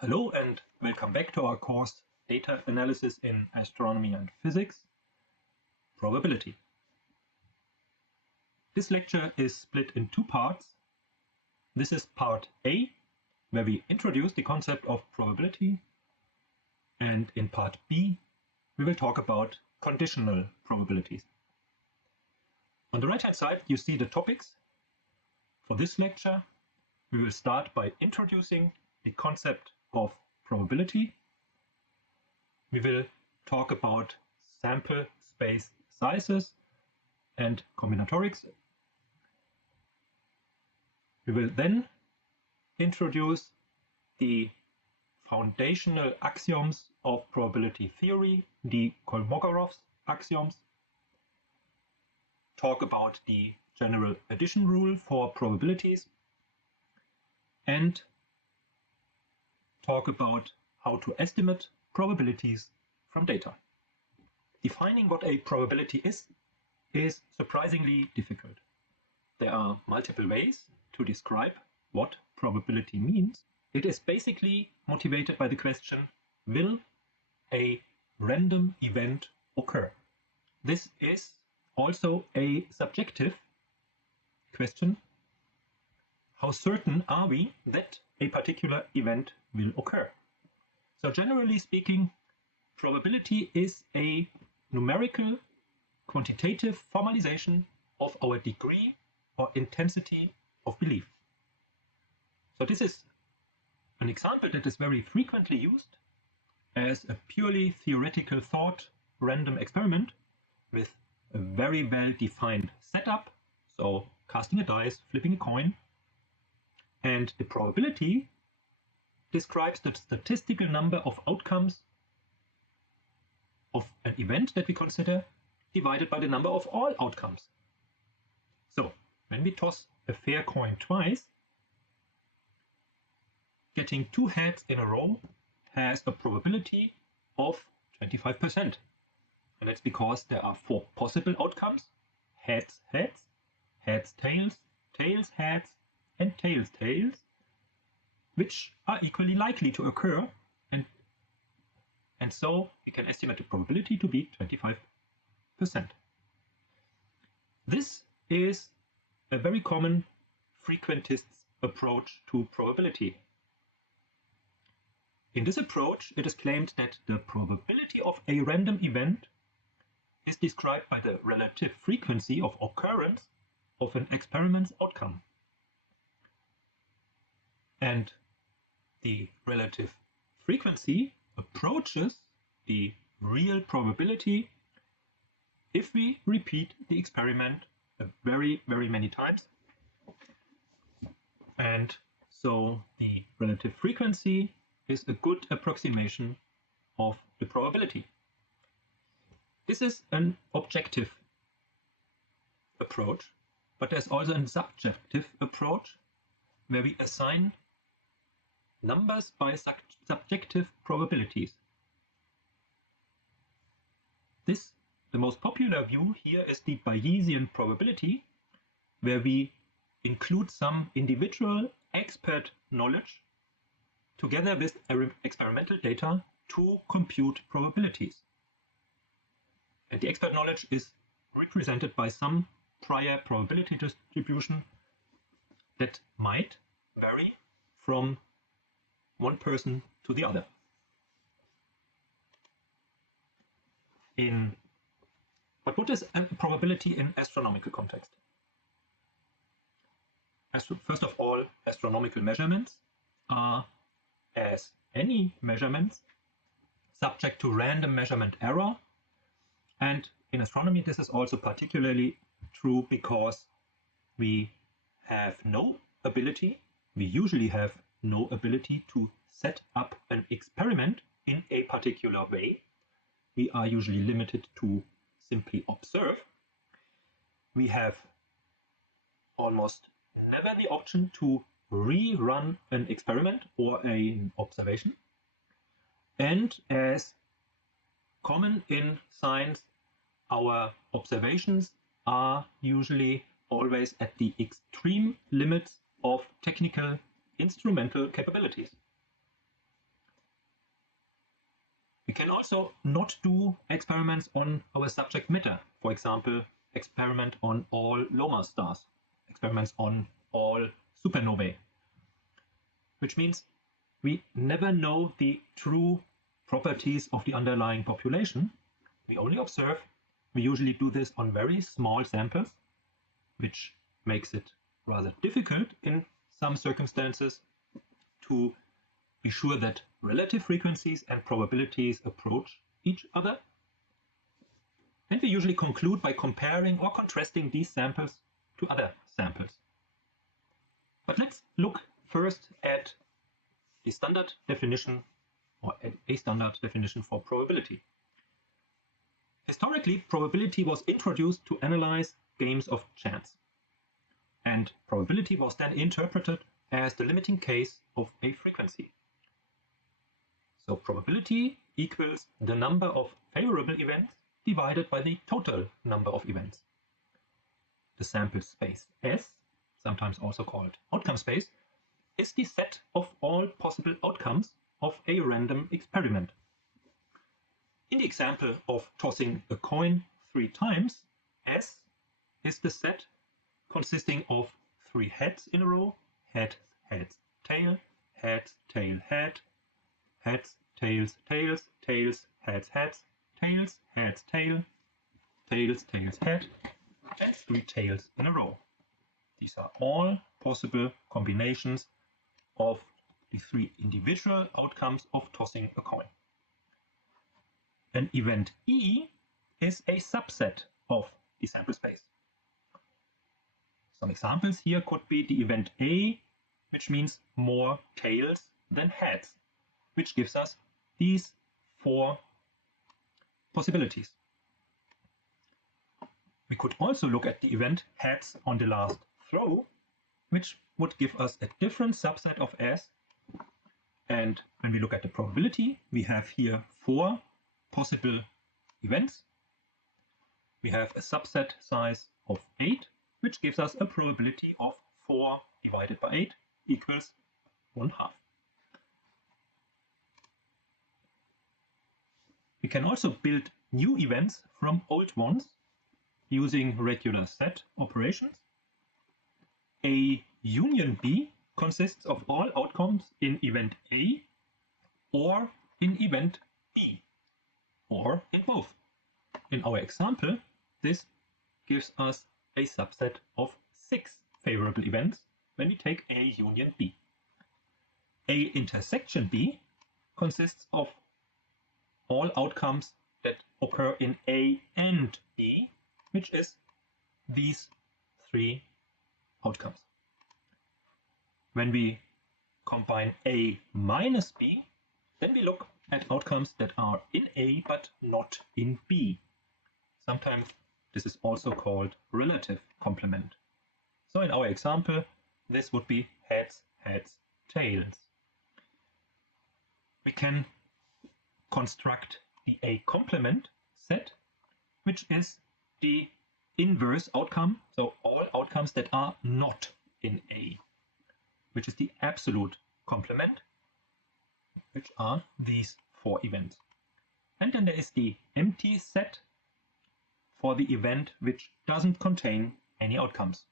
Hello and welcome back to our course Data Analysis in Astronomy and Physics, Probability. This lecture is split in two parts. This is part A, where we introduce the concept of probability, and in part B, we will talk about conditional probabilities. On the right-hand side, you see the topics. For this lecture, we will start by introducing the concept of probability. We will talk about sample space sizes and combinatorics. We will then introduce the foundational axioms of probability theory, the Kolmogorov's axioms, talk about the general addition rule for probabilities, and talk about how to estimate probabilities from data. Defining what a probability is surprisingly difficult. There are multiple ways to describe what probability means. It is basically motivated by the question, will a random event occur? This is also a subjective question. How certain are we that a particular event will occur? So generally speaking, probability is a numerical, quantitative formalization of our degree or intensity of belief. So this is an example that is very frequently used as a purely theoretical thought random experiment with a very well-defined setup, so casting a dice, flipping a coin, and the probability describes the statistical number of outcomes of an event that we consider divided by the number of all outcomes. So when we toss a fair coin twice, getting two heads in a row has a probability of 25%. And that's because there are four possible outcomes: heads, heads, heads, tails, tails, heads, and tails, tails, which are equally likely to occur, and so we can estimate the probability to be 25%. This is a very common frequentist's approach to probability. In this approach, it is claimed that the probability of a random event is described by the relative frequency of occurrence of an experiment's outcome. And the relative frequency approaches the real probability if we repeat the experiment very, very many times. And so the relative frequency is a good approximation of the probability. This is an objective approach, but there's also a subjective approach where we assign numbers by subjective probabilities. The most popular view here is the Bayesian probability, where we include some individual expert knowledge together with experimental data to compute probabilities. And the expert knowledge is represented by some prior probability distribution that might vary from one person to the other. But what is a probability in astronomical context? First of all, astronomical measurements are, as any measurements, subject to random measurement error. And in astronomy, this is also particularly true because we usually have no ability to set up an experiment in a particular way. We are usually limited to simply observe. We have almost never the option to rerun an experiment or an observation. And as common in science, our observations are usually always at the extreme limits of technical instrumental capabilities. We can also not do experiments on our subject matter. For example, experiment on all Loma stars, experiments on all supernovae, which means we never know the true properties of the underlying population. We only observe. We usually do this on very small samples, which makes it rather difficult in some circumstances to be sure that relative frequencies and probabilities approach each other. And we usually conclude by comparing or contrasting these samples to other samples. But let's look first at the standard definition, or at a standard definition for probability. Historically, probability was introduced to analyze games of chance. And probability was then interpreted as the limiting case of a frequency. So probability equals the number of favorable events divided by the total number of events. The sample space S, sometimes also called outcome space, is the set of all possible outcomes of a random experiment. In the example of tossing a coin 3 times, S is the set consisting of 3 heads in a row: head, heads, tail, heads, tail, head, heads, tails, tails, tails, heads, heads, tails, heads, tail, tails, tails, head, and 3 tails in a row. These are all possible combinations of the 3 individual outcomes of tossing a coin. An event E is a subset of the sample space. Some examples here could be the event A, which means more tails than heads, which gives us these 4 possibilities. We could also look at the event heads on the last throw, which would give us a different subset of S. And when we look at the probability, we have here 4 possible events. We have a subset size of 8, which gives us a probability of 4 divided by 8 equals 1/2. We can also build new events from old ones using regular set operations. A union B consists of all outcomes in event A or in event B, or in both. In our example, this gives us a subset of 6 favorable events when we take A union B. A intersection B consists of all outcomes that occur in A and B, which is these 3 outcomes. When we combine A minus B, then we look at outcomes that are in A but not in B. Sometimes this is also called relative complement. So in our example, this would be heads, heads, tails. We can construct the A complement set, which is the inverse outcome, so all outcomes that are not in A, which is the absolute complement, which are these 4 events. And then there is the empty set for the event which doesn't contain any outcomes.